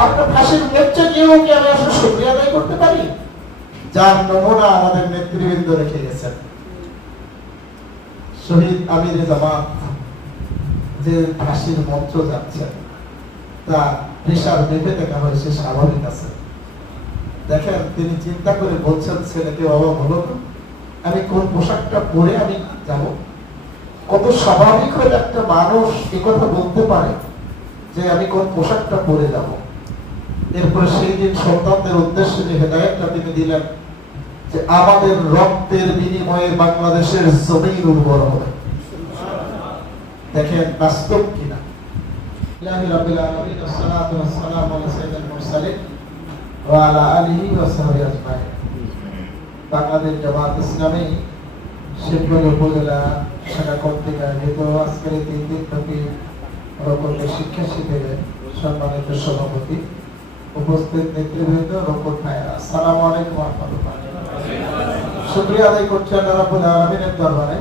আপনার ফাঁসির মঞ্চে গিয়েও কি আমি আসলে শুকরিয়া আদায় করতে পারি? যার নমুনা আমাদের নেতৃবৃন্দ রেখে গেছেন। শহীদ আমির জামাত যে ফাঁসির মঞ্চ যাচ্ছেন, তা প্রেশার মেপে দেখা হয়েছে স্বাভাবিক আছে। দেখেন, তিনি চিন্তা করে বলছেন ছেলেকে, বাবা বলো তো আমি কোন পোশাকটা পরে আমি যাব? কত স্বাভাবিক হলে একটা মানুষ এই কথা বলতে পারে যে আমি কোন পোশাকটা পরে যাব। এরপরে সেই দিন সন্তানদের উদ্দেশ্যে যে হেদায়েতটা তিনি দিলেন যে আমাদের রক্তের বিনিময়ে বাংলাদেশের জমিন উর্বর হবে। দেখেন বাস্তব কিনা। ইলাহি রাব্বিল আলামিন ওয়াসসালাতু ওয়াসসালামু আলা সাইয়্যিদিল মুরসালিন ওয়া আলা আলিহি ওয়া সাহবিহি আজমাইন। বাংলাদেশ জামাত ইসলামী শিবগঞ্জ উপজেলা শাখা কর্তৃক আয়োজিত আজকের এই 3 দিনব্যাপী রোপণের শিক্ষা শিবিরে সম্মানিত সভাপতি, উপস্থিত নেতৃবৃন্দ, রোপণ ভাইয়েরা, আসসালামু আলাইকুম ওয়া রাহমাতুল্লাহ। শুকরিয়া আদায় করছি আল্লাহ রাব্বুল আলামিনের দরবারে,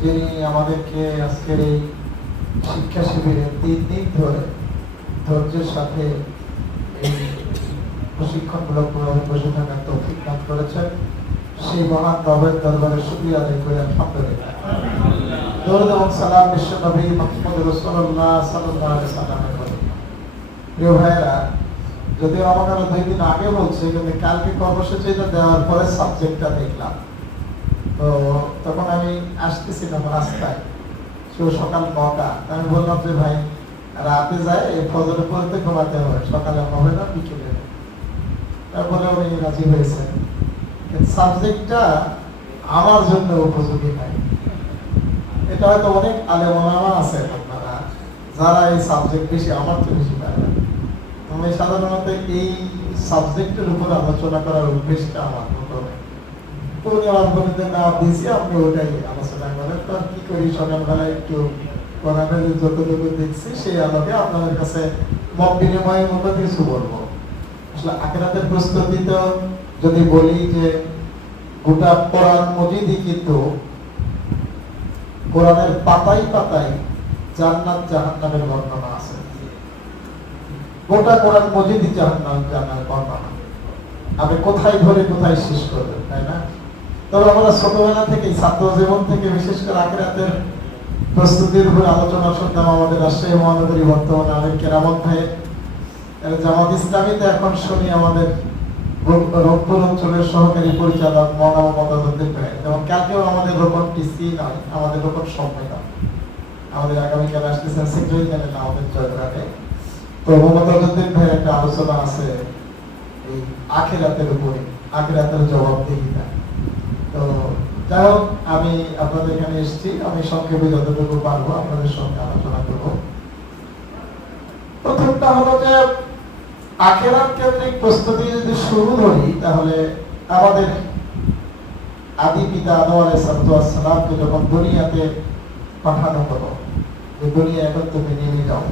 যিনি আমাদেরকে আজকের এই শিক্ষা শিবিরে 3 দিন ধরে ধৈর্যের সাথে এই প্রশিক্ষণমূলক প্রোগ্রামে বসে থাকার তৌফিক দান করেছেন। সেই মহান রবের দরবারে শুকরিয়া আদায় করে আলহামদুলিল্লাহ। দরুদ এবং সালাম বিশ্ব নবী মুহাম্মদ রাসূলুল্লাহ সাল্লাল্লাহু আলাইহি ওয়াসাল্লামের প্রতি। প্রিয় ভাইরা, যদিও আমাকে 2 দিন আগে বলছে, কিন্তু কালকে কর্মসূচিটা দেওয়ার পরে সাবজেক্টটা দেখলাম, তো তখন আমি আসতেছিলাম রাস্তায়, সকাল 9টা। আমি বললাম যে ভাই রাতে যায় ফজরের পরে ঘুমাতে হবে, সকালে হবে না, বিকেলে। তারপরে উনি রাজি হয়েছেন। সাবজেক্টটা আমার জন্য উপযোগী নাই। এটা হয়তো অনেক আলেম ওলামা আছে আপনারা যারা এই সাবজেক্ট বেশি, আমার তো বেশি পায় না। আমি সাধারণত এই সাবজেক্টের উপর আলোচনা করার উদ্দেশ্যটা আমার মতো নেই। তো উনি আমার বন্ধুদের নাম দিয়েছি, আপনি ওটাই আলোচনা করেন। তো কি করি, সকালবেলা একটু কোরআনের যতটুকু দেখছি সেই আলোকে আপনাদের কাছে মত বিনিময়ের মতো কিছু বলবো। আসলে আখিরাতের প্রস্তুতি তো যদি বলি যে গোটা কোরআন মজিদই কিন্তু কোরআনের পাতায় পাতায় জান্নাত জাহান্নামের বর্ণনা আছে। গোটা কোরআন মজিদই জাহান্নাম জান্নাতের বর্ণনা। আপনি কোথায় ধরে কোথায় শেষ করবেন, তাই না? তবে আমরা ছোটবেলা থেকে, ছাত্র জীবন থেকে বিশেষ করে আখিরাতের প্রস্তুতির উপর আলোচনা শুনতাম আমাদের রাজশাহী মহানগরী বর্তমানে অনেক কেরামত ভাইয়ের। জামাত ইসলামীতে এখন শুনি আমাদের রংপুর অঞ্চলের সহকারী পরিচালক মৌলানা মতাজুদ্দিন ভাই, যেমন কালকেও আমাদের রোপণ টিসি নয়, আমাদের রোপণ সম্মেলন, আমাদের আগামীকাল আসতেছেন সেক্রেটারি জেনারেল আমাদের জয়পুরহাটে। তো মতাজুদ্দিন ভাই একটা আলোচনা আছে এই আখিরাতের উপরে, আখিরাতের জবাবদিহিতা। তো যাই হোক, আমি আপনাদের এখানে এসেছি, আমি সংক্ষেপে যতটুকু পারবো আপনাদের সঙ্গে আলোচনা করবো। প্রথমটা হলো যে আখিরাত কেন্দ্রিক প্রস্তুতি যদি শুরু ধরি, তাহলে আমাদের আদি পিতা আদম আলাইহিস সালামকে যখন দুনিয়াতে পাঠানো হলো, যে দুনিয়া এখন তুমি নেমে যাও,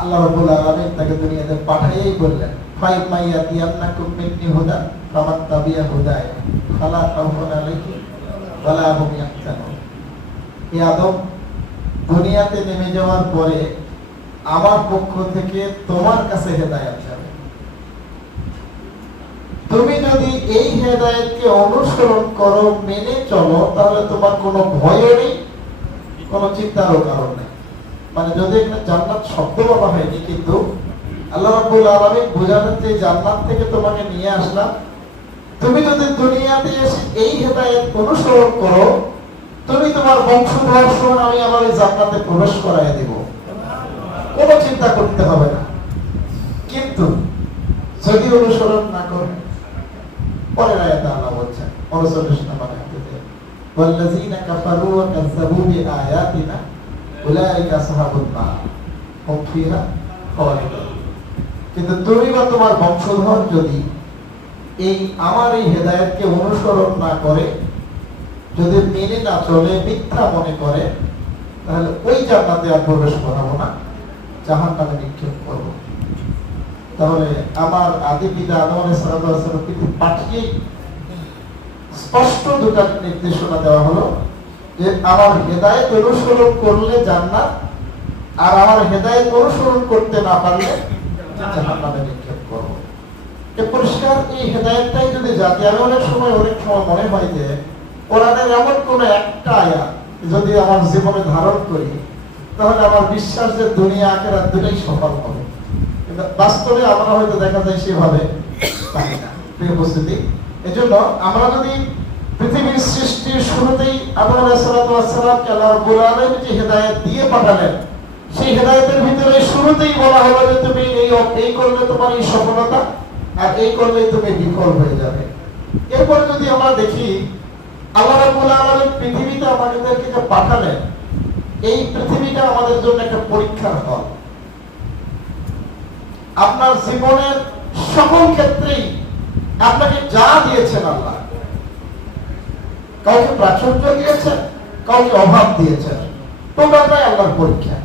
আল্লাহ রাব্বুল আলামিন তাকে দুনিয়াতে পাঠাইয়াই বললেন ফাইমাইয়াতিয়ান্নাকুম মিন্নি হুদা ফামান তাবিয়া হুদায়া ফালা খাউফুন আলাইহিম ওয়ালা হুম ইয়াহজানুন। হে আদম, দুনিয়াতে নেমে যাওয়ার পরে আমার পক্ষ থেকে তোমার কাছে হেদায়েত যাবে। তুমি যদি এই হেদায়েতকে অনুসরণ করো, মেনে চলো, তাহলে তোমার কোনো ভয়ও নেই, কোনো চিন্তারও কারণ নেই। মানে যদি এখানে জান্নাত শব্দ বলা হয়নি, কিন্তু আল্লাহ রাব্বুল আলামিন বোঝানোর যে জান্নাত থেকে তোমাকে নিয়ে আসলাম, তুমি যদি দুনিয়াতে এসে এই হেদায়েত অনুসরণ করো, তুমি তোমার বংশধর সহ আমি আমার এই জান্নাতে প্রবেশ করায় দেব, কোনো চিন্তা করতে হবে না। কিন্তু যদি অনুসরণ না করে, পরের আয়াতে আল্লাহ বলছেন 39 নম্বর আয়াতে, ওয়াল্লাযীনা কাফারু ওয়া কাযযাবু বিআয়াতিনা উলাইকা আসহাবুন নার হুম ফিহা খালিদুন। কিন্তু তুমি বা তোমার বংশধর যদি এই আমার এই হেদায়েতকে অনুসরণ না করে, যদি মেনে না চলে, মিথ্যা মনে করে, তাহলে ওই জান্নাতে আর প্রবেশ করাবো না, জাহান্নামে নিক্ষেপ করবো। তাহলে আমার আদি পিতা আদম আলাইহিস সালামকে পাঠিয়ে স্পষ্ট দুটো নির্দেশনা দেওয়া হলো যে আমার হেদায়েত অনুসরণ করলে জান্নাত, আর আমার হেদায়েত অনুসরণ করতে না পারলে জাহান্নামে নিক্ষেপ করব। পরিষ্কার এই হেদায়েতটাই যদি জাতি, আমি অনেক সময় মনে হয় যে কোরআনের এমন কোন একটা আয়াত যদি আমার জীবনে ধারণ করি, তাহলে আমার বিশ্বাস যে দুনিয়া আখিরাত দুটোই সফল হবে। কিন্তু বাস্তবে আমরা হয়তো দেখা যায় সেভাবে পাই না। প্রিয় উপস্থিতি, এজন্য আমরা যদি পৃথিবীর সৃষ্টির শুরুতেই আদম আলাইহিস সালাতু ওয়াস সালামকে আল্লাহ রাব্বুল আলামিন যে হেদায়েত দিয়ে পাঠালেন, সেই হেদায়েতের ভিতরে শুরুতেই বলা হলো যে তুমি এই করলে তোমার এই সফলতা, আর এই করলে তুমি বিফল হয়ে যাবে। এরপর যদি আমরা দেখি আল্লাহ রাব্বুল আলামিন পৃথিবীতে আমাদেরকে যে পাঠালেন, এই পৃথিবীটা আমাদের জন্য একটা পরীক্ষার হল। আপনার জীবনের সকল ক্ষেত্রেই আপনাকে যা দিয়েছেন আল্লাহ, কাউকে প্রাচুর্য দিয়েছেন, কাউকে অভাব দিয়েছেন, টোটালটাই আল্লাহর পরীক্ষা।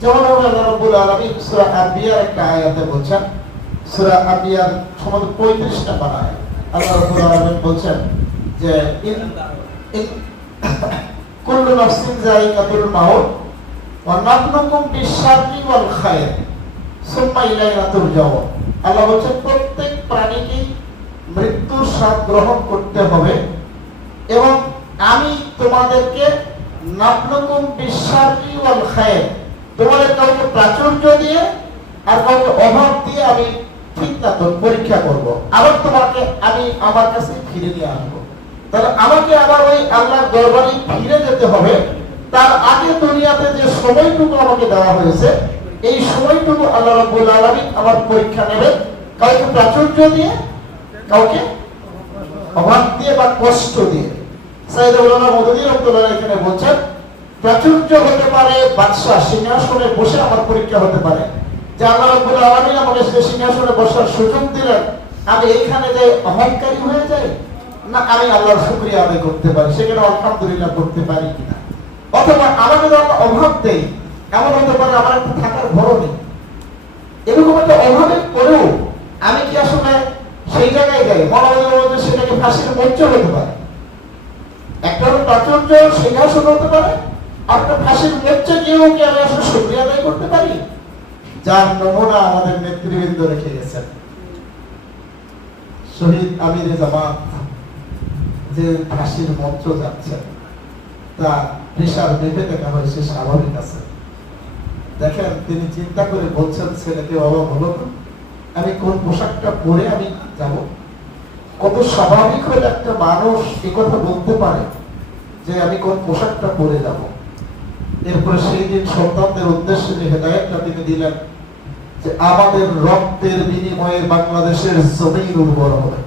যেমন আল্লাহ রাব্বুল আলামিন সূরা আম্বিয়ার একটা আয়াতে বলেন, সূরা আম্বিয়ার সম্ভবত 35 নম্বর আয়াত, আল্লাহ রাব্বুল আলামিন বলেন যে কুল্লু নাফসিন যায়িকাতুল মাউত ওয়া নাবলুকুম বিশ-শাররি ওয়াল খায়র সুম্মা ইলাইনা তুরজাউন। আল্লাহ বলেন প্রত্যেক প্রাণীকে মৃত্যুর স্বাদ গ্রহণ করতে হবে, এবং আমি তোমাদেরকে নাবলুকুম বিশ-শাররি ওয়াল খায়র, তোমাদের কাউকে প্রাচুর্য দিয়ে আর কাউকে অভাব দিয়ে আমি পরীক্ষা করব, আবার তোমাকে আমি আমার কাছে ফিরে নিয়ে আসবো। তাহলে আমাকে আবার ওই আল্লাহর দরবারে ফিরে যেতে হবে। তার আগে দুনিয়াতে যে সময়টুকু আমাকে দেওয়া হয়েছে, এই সময়টুকু আল্লাহ রাব্বুল আলামিন আমার পরীক্ষা নেবেন, কাউকে প্রাচুর্য দিয়ে, কাউকে অভাব দিয়ে বা কষ্ট দিয়ে। সাইয়েদ মাওলানা মওদুদী রাহমাতুল্লাহ এখানে বলছেন, প্রাচুর্য হতে পারে বাদশা সিংহাসনে বসে আমার পরীক্ষা হতে পারে, যে আল্লাহ রাব্বুল আলামিন আমাকে সিংহাসনে বসার সুযোগ দিলেন, আমি এইখানে যে অহংকারী হয়ে যাই, না আমি আল্লাহর শুকরিয়া আদায় করতে পারি, সেখানে আলহামদুলিল্লাহ করতে পারি কিনা। অথবা আমাকে যদি আল্লাহ অভাব দেয়, এমন হতে পারে আমার একটা থাকার ঘর নেই, এরকম একটা অভাবে পড়েও আমি কি আসলে সেই জায়গায় যাই, মনে সেটাকে ফাঁসির মঞ্চ হতে পারে। একটা হলো প্রাচুর্য সিংহাসন হতে পারে, আর একটা ফাঁসির মঞ্চে গিয়েও কি আমি আসলে শুকরিয়া আদায় করতে পারি, যার নমুনা আমাদের নেতৃবৃন্দ রেখে গেছেন। শহীদ আমিরে জামাত যে ফাঁসির মঞ্চ যাচ্ছেন, তা প্রেশার দেখে দেখা হয়েছে স্বাভাবিক আছে। দেখেন তিনি চিন্তা করে বলছেন ছেলেকে, বাবা বলো তো আমি কোন পোশাকটা পরে আমি যাব। কত স্বাভাবিক হলে একটা মানুষ একথা বলতে পারে যে আমি কোন পোশাকটা পরে যাব। এরপরে সেই দিন সন্তানদের উদ্দেশ্যে যে হেদায়েতটা তিনি দিলেন, যে আমাদের রক্তের বিনিময়ে বাংলাদেশের জমিন উর্বর হবে।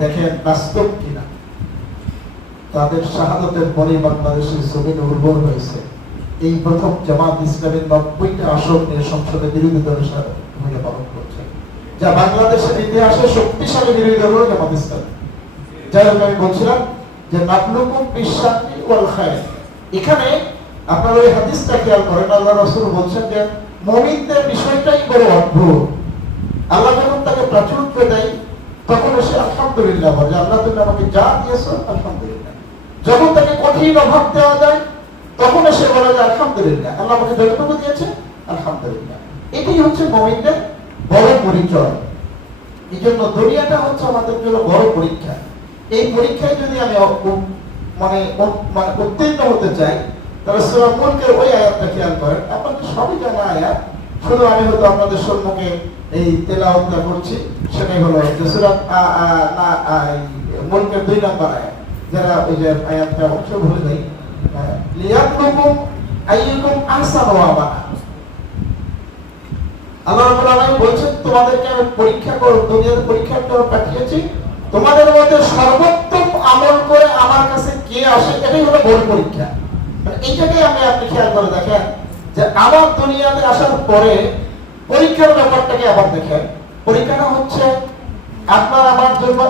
দেখেন বাস্তব কিনা, তাদের শাহাদাতের পরে বাংলাদেশের জমিন উর্বর হয়েছে। এই প্রথম জামাত ইসলামের 90টা আসন নিয়ে সংসদে বিরোধী দলের সাথে ভূমিকা পালন করছে, যা বাংলাদেশের ইতিহাসে শক্তিশালী বিরোধী দল হলো জামাত ইসলাম। যাই হোক, আমি বলছিলাম যে নাবলুকুম বিশ-শাররি ওয়াল খায়র, এখানে আপনারা ওই হাদিসটা খেয়াল করেন, আল্লাহ রাসূল বলছেন যে মুমিনদের বিষয়টাই বড় অদ্ভুত। আল্লাহ যখন তাকে প্রাচুর্য দেয়, তখন সে আলহামদুলিল্লাহ বলে, আল্লাহ তুমি আমাকে যা দিয়েছো আলহামদুলিল্লাহ। যখন তাকে কঠিন অভাব দেওয়া যায়, তখন সে বলে যে আলহামদুলিল্লাহ, আল্লাহ আমাকে যতটুকু দিয়েছে আলহামদুলিল্লাহ। এটাই হচ্ছে মুমিনদের বড় পরিচয়। এই জন্য দুনিয়াটা হচ্ছে আমাদের জন্য বড় পরীক্ষা। এই পরীক্ষায় যদি আমি মানে উত্তীর্ণ হতে চাই, তাহলে সূরা মুলকের ওই আয়াতটা খেয়াল করেন। আপনাদের সবই জানা আয়াত, শুধু আমি হয়তো আপনাদের সম্মুখে এই তেলাওয়াতটা করছি। সেটাই হলো যে সূরা মুলকের 2 নম্বর আয়াত, যারা ওই যে আয়াতটা অবশ্য ভুলে যাই, লিয়াবলুকুম আইয়ুকুম আহসানু আমালা। আল্লাহ রাব্বুল আলামিন বলেন তোমাদেরকে আমি পরীক্ষা করে দুনিয়াতে পরীক্ষা করে পাঠিয়েছি, তোমাদের মধ্যে সর্বোত্তম আমল করে আমার কাছে কে আসে, এটাই হলো বড় পরীক্ষা। মানে এই জায়গায় আপনি খেয়াল করে দেখেন যে আমার দুনিয়াতে আসার পরে পরীক্ষার ব্যাপারটাকে আবার দেখেন। পরীক্ষাটা হচ্ছে আপনার আমার জন্য